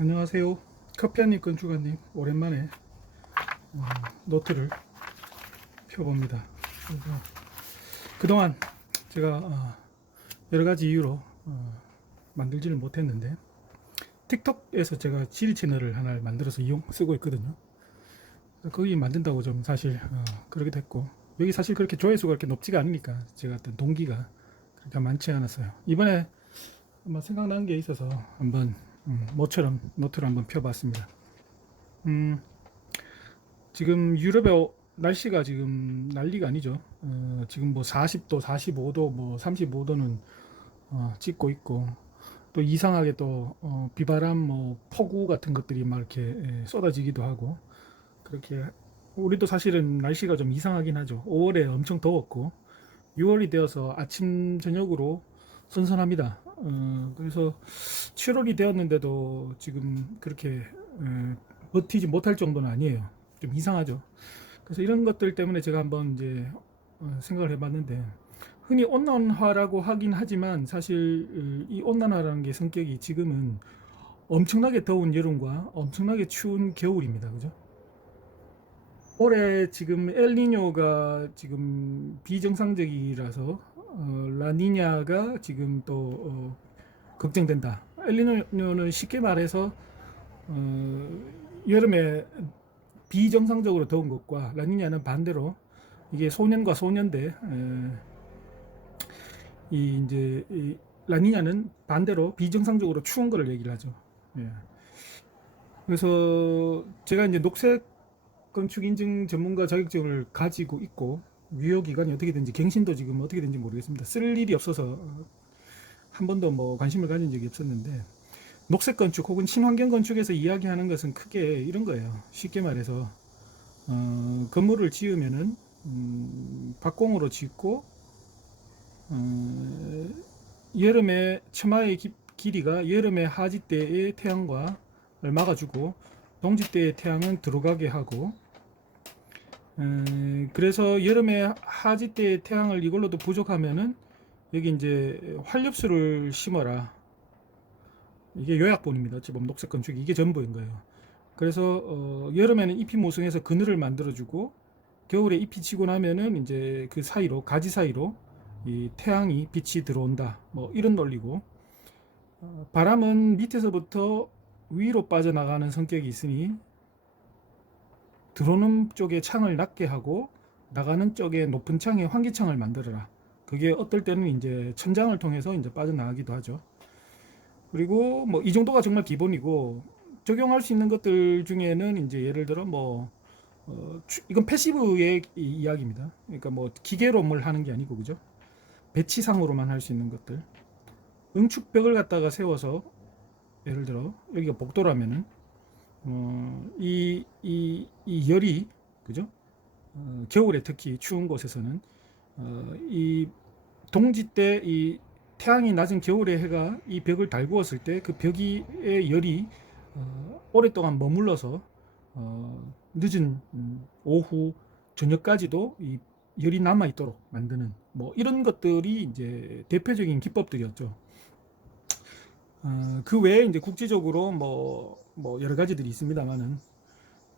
안녕하세요. 커피 한입 건축가님 오랜만에 노트를 펴봅니다. 그래서 그동안 제가 여러 가지 이유로 만들지를 못했는데 틱톡에서 제가 질 채널을 하나 만들어서 쓰고 있거든요. 거기 만든다고 좀 사실 그러게 됐고, 여기 사실 그렇게 조회수가 그렇게 높지가 않으니까 제가 어떤 동기가 그렇게 많지 않았어요. 이번에 한번 생각난 게 있어서 한번 모처럼 노트를 한번 펴봤습니다. 음, 지금 유럽의 날씨가 지금 난리가 아니죠. 지금 뭐 40도, 45도, 뭐 35도는 찍고 있고, 또 이상하게 또 비바람, 뭐 폭우 같은 것들이 막 이렇게 쏟아지기도 하고, 그렇게 우리도 사실은 날씨가 좀 이상하긴 하죠. 5월에 엄청 더웠고, 6월이 되어서 아침 저녁으로 선선합니다. 그래서 7월이 되었는데도 지금 그렇게 버티지 못할 정도는 아니에요. 좀 이상하죠. 그래서 이런 것들 때문에 제가 한번 이제 생각을 해봤는데, 흔히 온난화라고 하긴 하지만 사실 이 온난화라는 게 성격이 지금은 엄청나게 더운 여름과 엄청나게 추운 겨울입니다. 그죠? 올해 지금 엘니뇨가 지금 비정상적이라서 라니냐가 지금 또 걱정된다. 엘니뇨는 쉽게 말해서 어, 여름에 비정상적으로 더운 것과, 라니냐는 반대로 이게 소년과 소년대, 이 이제 이 라니냐는 반대로 비정상적으로 추운 거를 얘기를 하죠. 예. 그래서 제가 이제 녹색 건축 인증 전문가 자격증을 가지고 있고, 유효 기간이 어떻게 되는지, 갱신도 지금 어떻게 되는지 모르겠습니다. 쓸 일이 없어서 한 번도 뭐 관심을 가진 적이 없었는데, 녹색 건축 혹은 친환경 건축에서 이야기하는 것은 크게 이런 거예요. 쉽게 말해서 건물을 지으면은 박공으로 짓고, 어, 여름에 처마의 길이가 여름에 하지 때의 태양과 막아주고, 동지 때의 태양은 들어가게 하고, 그래서 여름에 하지 때의 태양을 이걸로도 부족하면은 여기 이제 활엽수를 심어라. 이게 요약본입니다. 어찌 보면 녹색 건축이 이게 전부인 거예요. 그래서 여름에는 잎이 무성해서 그늘을 만들어주고, 겨울에 잎이 지고 나면은 이제 그 사이로, 가지 사이로 이 태양이 빛이 들어온다. 뭐 이런 논리고, 바람은 밑에서부터 위로 빠져나가는 성격이 있으니 들어오는 쪽에 창을 낮게 하고 나가는 쪽에 높은 창에 환기창을 만들어라. 그게 어떨 때는 이제 천장을 통해서 이제 빠져나가기도 하죠. 그리고 뭐 이 정도가 정말 기본이고, 적용할 수 있는 것들 중에는 이제 예를 들어 뭐 이건 패시브의 이야기입니다. 그러니까 뭐 기계로 뭘 하는 게 아니고, 그죠? 배치상으로만 할 수 있는 것들. 응축벽을 갖다가 세워서, 예를 들어 여기가 복도라면은 이 열이, 그죠? 겨울에 특히 추운 곳에서는 이 동지 때 이 태양이 낮은 겨울에 해가 이 벽을 달구었을 때 그 벽의 열이 오랫동안 머물러서 늦은 오후 저녁까지도 이 열이 남아 있도록 만드는, 뭐 이런 것들이 이제 대표적인 기법들이었죠. 그 외에 이제 국제적으로 뭐 여러 가지들이 있습니다만은,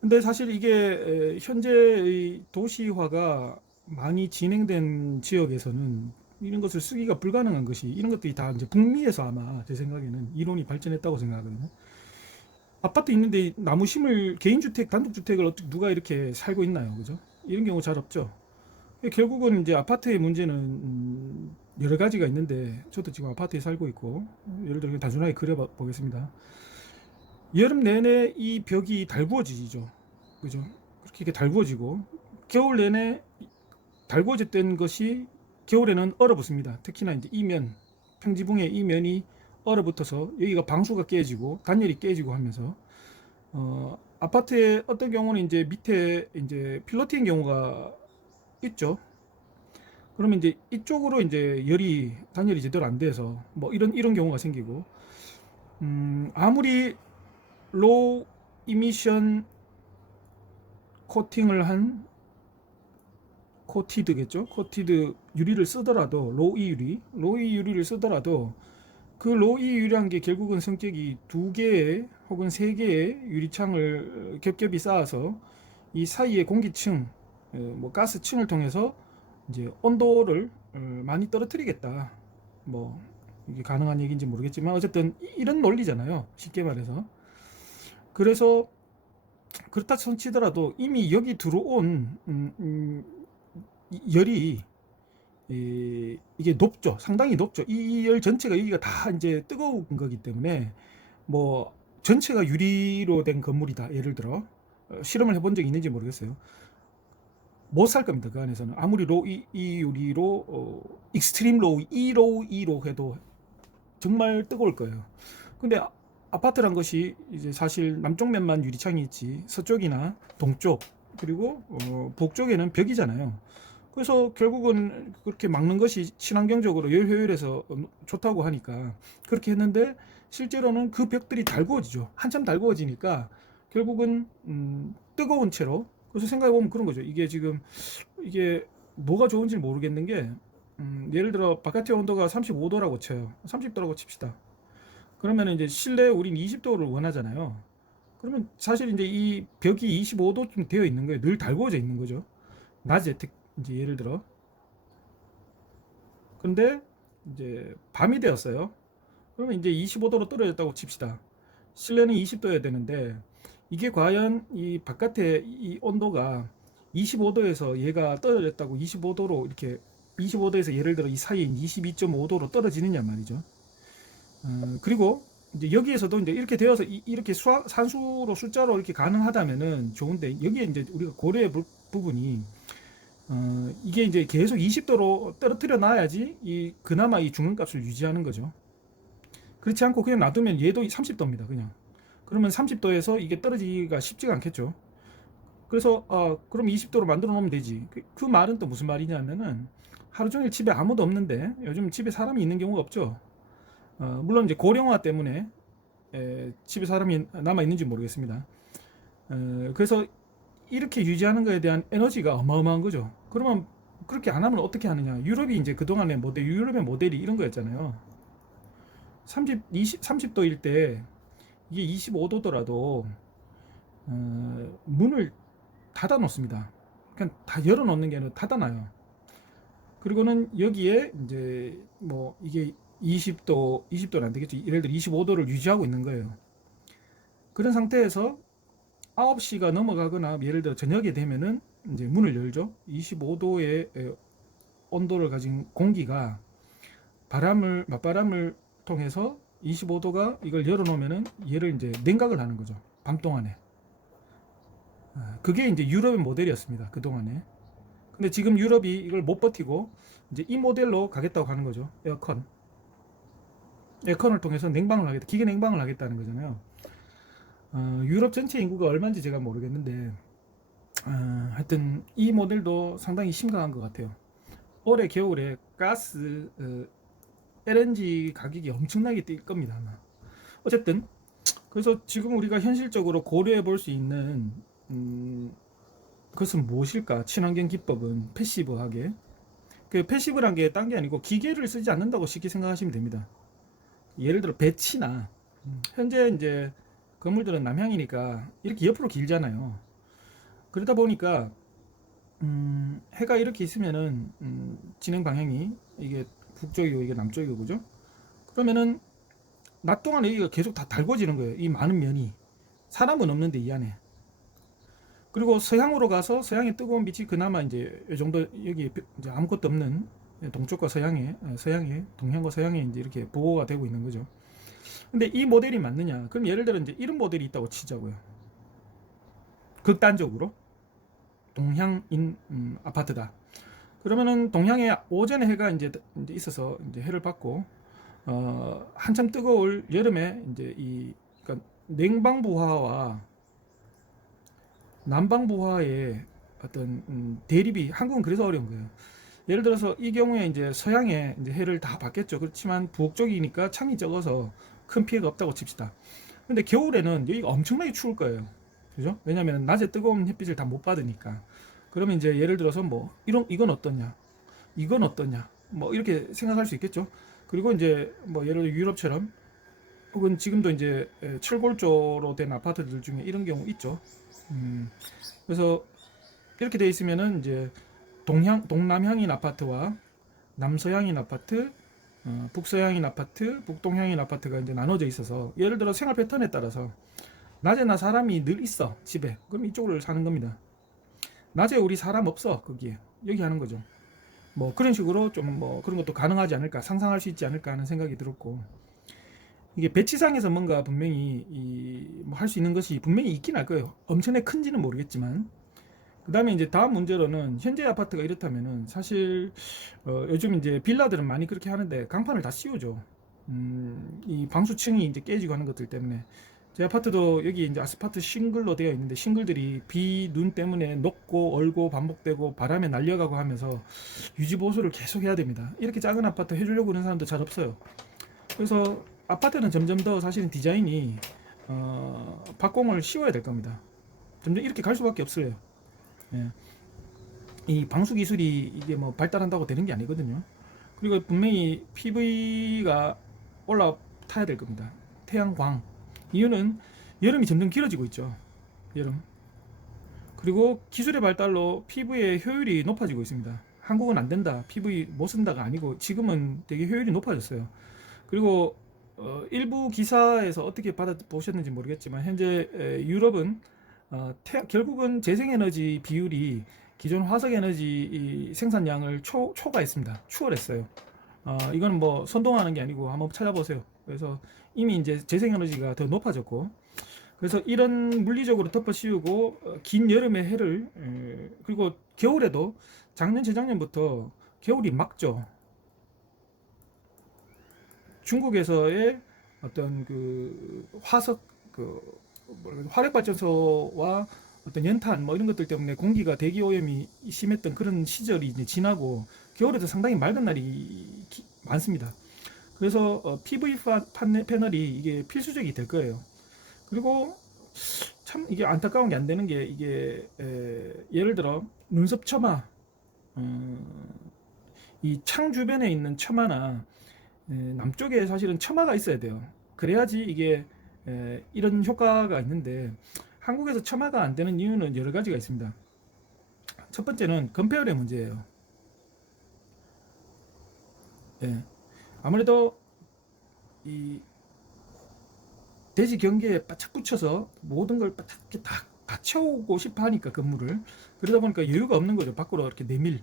근데 사실 이게 현재의 도시화가 많이 진행된 지역에서는 이런 것을 쓰기가 불가능한 것이, 이런 것들이 다 이제 북미에서 아마 제 생각에는 이론이 발전했다고 생각하거든요. 아파트 있는데 나무 심을, 개인주택, 단독주택을 어떻게 누가 이렇게 살고 있나요? 그죠? 이런 경우 잘 없죠. 결국은 이제 아파트의 문제는 여러 가지가 있는데, 저도 지금 아파트에 살고 있고, 예를 들어 단순하게 그려보겠습니다. 여름 내내 이 벽이 달구어지죠. 그죠? 그렇게 달구어지고, 겨울 내내 달구어졌던 것이 겨울에는 얼어붙습니다. 특히나 이제 이면, 평지붕의 이면이 얼어붙어서 여기가 방수가 깨지고 단열이 깨지고 하면서 아파트의 어떤 경우는 이제 밑에 이제 필러 튄 경우가 있죠. 그러면 이제 이쪽으로 이제 단열이 제대로 안 돼서 뭐 이런 경우가 생기고, 아무리 로우 이미션 코팅을 한 코티드겠죠. 코티드 유리를 쓰더라도, 로이 유리를 쓰더라도 그 로우 유리란 게 결국은 성격이 두 개의 혹은 세 개의 유리창을 겹겹이 쌓아서 이 사이의 공기층, 뭐 가스층을 통해서 이제 온도를 많이 떨어뜨리겠다. 뭐 이게 가능한 얘기인지 모르겠지만 어쨌든 이런 논리잖아요. 쉽게 말해서. 그래서 그렇다 손치더라도 이미 여기 들어온 열이 이게 높죠. 상당히 높죠. 이 열 전체가 여기가 다 이제 뜨거운 거기 때문에 뭐 전체가 유리로 된 건물이다. 예를 들어 실험을 해본 적이 있는지 모르겠어요. 못 살 겁니다. 그 안에서는 아무리 로우 이 유리로 익스트림 로우 E로 해도 정말 뜨거울 거예요. 근데 아파트란 것이 이제 사실 남쪽 면만 유리창이 있지 서쪽이나 동쪽 그리고 북쪽에는 벽이잖아요. 그래서 결국은 그렇게 막는 것이 친환경적으로 열 효율에서 좋다고 하니까 그렇게 했는데 실제로는 그 벽들이 달구어지죠. 한참 달구어지니까 결국은 뜨거운 채로. 그래서 생각해 보면 그런 거죠. 이게 지금 이게 뭐가 좋은지 모르겠는 게 예를 들어 바깥의 온도가 35도라고 쳐요. 30도라고 칩시다. 그러면 이제 실내 우린 20도를 원하잖아요. 그러면 사실 이제 이 벽이 25도쯤 되어 있는 거예요. 늘 달구어져 있는 거죠. 낮에 이제 예를 들어. 근데 이제 밤이 되었어요. 그러면 이제 25도로 떨어졌다고 칩시다. 실내는 20도여야 되는데 이게 과연 이 바깥의 이 온도가 25도에서 얘가 떨어졌다고 25도로 이렇게 25도에서 예를 들어 이 사이에 22.5도로 떨어지느냐 말이죠. 그리고 이제 여기에서도 이제 이렇게 되어서 이렇게 산수로 숫자로 이렇게 가능하다면은 좋은데 여기에 이제 우리가 고려해 볼 부분이 이게 이제 계속 20도로 떨어뜨려 놔야지 그나마 이 중간값을 유지하는 거죠. 그렇지 않고 그냥 놔두면 얘도 30도입니다. 그냥. 그러면 30도에서 이게 떨어지기가 쉽지가 않겠죠. 그래서 그럼 20도로 만들어 놓으면 되지. 그 말은 또 무슨 말이냐면은 하루 종일 집에 아무도 없는데 요즘 집에 사람이 있는 경우가 없죠. 물론 이제 고령화 때문에 집에 사람이 남아 있는지 모르겠습니다. 그래서 이렇게 유지하는 것에 대한 에너지가 어마어마한 거죠. 그러면 그렇게 안 하면 어떻게 하느냐? 유럽이 이제 그동안의 모델, 유럽의 모델이 이런 거였잖아요. 30도일 때 이게 25도더라도 문을 닫아 놓습니다. 그냥 다 열어 놓는 게 아니라 닫아 놔요. 그리고는 여기에 이제 뭐 이게 20도는 안 되겠지. 예를 들어 25도를 유지하고 있는 거예요. 그런 상태에서 9시가 넘어가거나 예를 들어 저녁에 되면은 이제 문을 열죠. 25도의 온도를 가진 공기가 맞바람을 통해서 25도가 이걸 열어놓으면은 얘를 이제 냉각을 하는 거죠. 밤 동안에. 그게 이제 유럽의 모델이었습니다. 그 동안에. 근데 지금 유럽이 이걸 못 버티고 이제 이 모델로 가겠다고 하는 거죠. 에어컨을 통해서 냉방을 하겠다. 기계 냉방을 하겠다는 거잖아요. 유럽 전체 인구가 얼마인지 제가 모르겠는데 하여튼 이 모델도 상당히 심각한 것 같아요. 올해 겨울에 가스 LNG 가격이 엄청나게 뛸 겁니다. 아마. 어쨌든 그래서 지금 우리가 현실적으로 고려해 볼 수 있는 그것은 무엇일까? 친환경 기법은 패시브하게. 그 패시브란 게 딴 게 아니고 기계를 쓰지 않는다고 쉽게 생각하시면 됩니다. 예를 들어 배치나 현재 이제 건물들은 남향이니까 이렇게 옆으로 길잖아요. 그러다 보니까 해가 이렇게 있으면은 진행 방향이 이게 북쪽이고 이게 남쪽이고 그죠? 그러면은 낮 동안 여기가 계속 다 달궈지는 거예요. 이 많은 면이 사람은 없는데 이 안에. 그리고 서향으로 가서 서양의 뜨거운 빛이 그나마 이제 이 정도 여기 이제 아무것도 없는 동쪽과 서양에 동향과 서양에 이제 이렇게 보호가 되고 있는 거죠. 근데 이 모델이 맞느냐? 그럼 예를 들어 이제 이런 모델이 있다고 치자고요. 극단적으로 동향인 아파트다. 그러면은 동향에 오전에 해가 이제 있어서 이제 해를 받고 한참 뜨거울 여름에 이제 그러니까 냉방부화와 난방부화의 어떤 대립이 한국은 그래서 어려운 거예요. 예를 들어서 이 경우에 이제 서양에 이제 해를 다 받겠죠. 그렇지만 북 쪽이니까 창이 적어서 큰 피해가 없다고 칩시다. 근데 겨울에는 여기가 엄청나게 추울 거예요. 그죠? 왜냐면 낮에 뜨거운 햇빛을 다 못 받으니까. 그러면 이제 예를 들어서 뭐 이건 어떠냐? 이건 어떠냐? 뭐 이렇게 생각할 수 있겠죠. 그리고 이제 뭐 예를 들어 유럽처럼 혹은 지금도 이제 철골조로 된 아파트들 중에 이런 경우 있죠. 음, 그래서 이렇게 돼 있으면은 이제 동남향인 아파트와 남서향인 아파트, 북서향인 아파트, 북동향인 아파트가 이제 나눠져 있어서 예를 들어 생활 패턴에 따라서 낮에나 사람이 늘 있어 집에. 그럼 이쪽을 사는 겁니다. 낮에 우리 사람 없어 거기에. 여기 하는 거죠. 뭐 그런 식으로 좀 뭐 그런 것도 가능하지 않을까 상상할 수 있지 않을까 하는 생각이 들었고 이게 배치상에서 뭔가 분명히 뭐 할 수 있는 것이 분명히 있긴 할 거예요. 엄청나게 큰지는 모르겠지만 그 다음에 이제 다음 문제로는 현재 아파트가 이렇다면은 사실 요즘 이제 빌라들은 많이 그렇게 하는데 강판을 다 씌우죠. 이 방수층이 이제 깨지고 하는 것들 때문에 제 아파트도 여기 이제 아스파트 싱글로 되어 있는데 싱글들이 비, 눈 때문에 녹고 얼고 반복되고 바람에 날려가고 하면서 유지 보수를 계속 해야 됩니다. 이렇게 작은 아파트 해주려고 그러는 사람도 잘 없어요. 그래서 아파트는 점점 더 사실은 디자인이 박공을 씌워야 될 겁니다. 점점 이렇게 갈 수밖에 없어요. 예. 이 방수 기술이 이게 뭐 발달한다고 되는 게 아니거든요. 그리고 분명히 PV가 올라타야 될 겁니다. 태양광. 이유는 여름이 점점 길어지고 있죠. 여름. 그리고 기술의 발달로 PV의 효율이 높아지고 있습니다. 한국은 안 된다. PV 못 쓴다가 아니고 지금은 되게 효율이 높아졌어요. 그리고 일부 기사에서 어떻게 받아보셨는지 모르겠지만 현재 유럽은 결국은 재생에너지 비율이 기존 화석에너지 생산량을 초과했습니다. 추월했어요. 이건 뭐 선동하는 게 아니고 한번 찾아보세요. 그래서 이미 이제 재생에너지가 더 높아졌고, 그래서 이런 물리적으로 덮어씌우고 긴 여름의 해를 그리고 겨울에도 작년 재작년부터 겨울이 막죠. 중국에서의 어떤 그 화석 그 화력 발전소와 어떤 연탄 뭐 이런 것들 때문에 공기가 대기 오염이 심했던 그런 시절이 이제 지나고 겨울에도 상당히 맑은 날이 많습니다. 그래서 PV 패널이 이게 필수적이 될 거예요. 그리고 참 이게 안타까운 게 안 되는 게 이게 예를 들어 눈썹 처마 이 창 주변에 있는 처마나 남쪽에 사실은 처마가 있어야 돼요. 그래야지 이게 이런 효과가 있는데 한국에서 처마가 안 되는 이유는 여러 가지가 있습니다. 첫 번째는 건폐율의 문제예요. 예. 아무래도 이 대지 경계에 바짝 붙여서 모든 걸 바짝 다 채우고 싶어 하니까 건물을 그러다 보니까 여유가 없는 거죠. 밖으로 이렇게 내밀.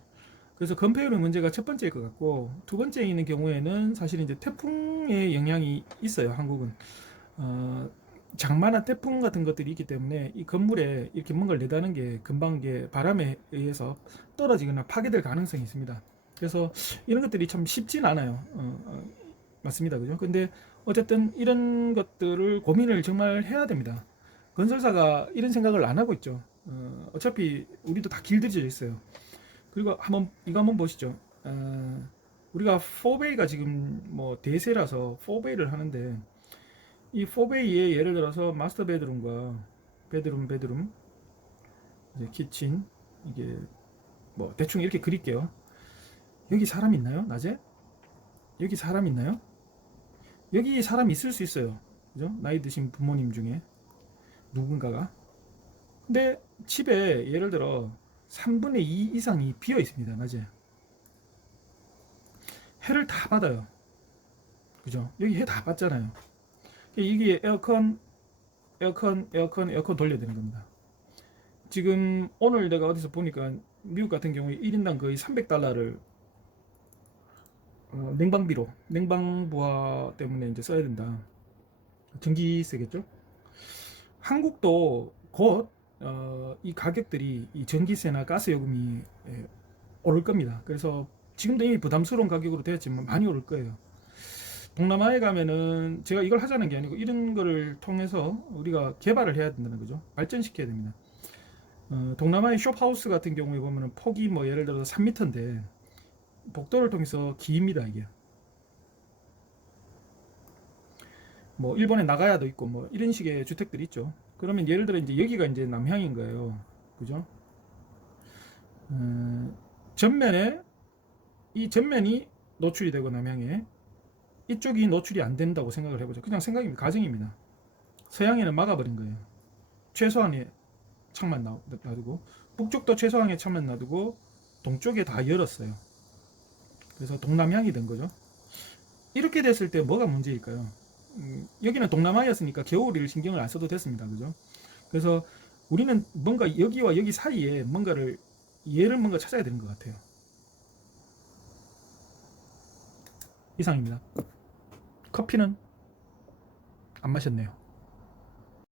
그래서 건폐율의 문제가 첫 번째일 것 같고 두 번째 있는 경우에는 사실 이제 태풍의 영향이 있어요. 한국은 장마나 태풍 같은 것들이 있기 때문에 이 건물에 이렇게 뭔가를 내다는 게 금방 이게 바람에 의해서 떨어지거나 파괴될 가능성이 있습니다. 그래서 이런 것들이 참 쉽진 않아요. 맞습니다. 그죠? 근데 어쨌든 이런 것들을 고민을 정말 해야 됩니다. 건설사가 이런 생각을 안 하고 있죠. 어차피 우리도 다 길들여져 있어요. 그리고 이거 한번 보시죠. 우리가 4베이가 지금 뭐 대세라서 4베이를 하는데 이 4베이에 예를 들어서 마스터 베드룸과 베드룸 이제 키친 이게 뭐 대충 이렇게 그릴게요. 여기 사람 있나요? 낮에? 여기 사람 있나요? 여기 사람 있을 수 있어요. 그죠? 나이 드신 부모님 중에 누군가가. 근데 집에 예를 들어 3분의 2 이상이 비어 있습니다. 낮에. 해를 다 받아요. 그죠? 여기 해 다 받잖아요. 이게 에어컨 돌려야 되는 겁니다. 지금 오늘 내가 어디서 보니까 미국 같은 경우에 1인당 거의 300달러를 냉방부하 때문에 이제 써야 된다. 전기세겠죠? 한국도 곧 이 가격들이 이 전기세나 가스 요금이 오를 겁니다. 그래서 지금도 이미 부담스러운 가격으로 되었지만 많이 오를 거예요. 동남아에 가면은 제가 이걸 하자는 게 아니고 이런 거를 통해서 우리가 개발을 해야 된다는 거죠. 발전시켜야 됩니다. 동남아의 숍하우스 같은 경우에 보면은 폭이 뭐 예를 들어서 3m인데 복도를 통해서 깁니다 이게. 뭐 일본에 나가야도 있고 뭐 이런 식의 주택들이 있죠. 그러면 예를 들어 이제 여기가 이제 남향인 거예요. 그죠? 전면에 이 전면이 노출이 되고 남향에 이쪽이 노출이 안 된다고 생각을 해보죠. 그냥 생각입니다. 가정입니다. 서양에는 막아버린 거예요. 최소한의 창만 놔두고, 북쪽도 최소한의 창만 놔두고 동쪽에 다 열었어요. 그래서 동남향이 된 거죠. 이렇게 됐을 때 뭐가 문제일까요? 여기는 동남아였으니까 겨울을 신경을 안 써도 됐습니다. 그죠? 그래서 우리는 뭔가 여기와 여기 사이에 뭔가를 얘를 뭔가 찾아야 되는 것 같아요. 이상입니다. 커피는 안 마셨네요.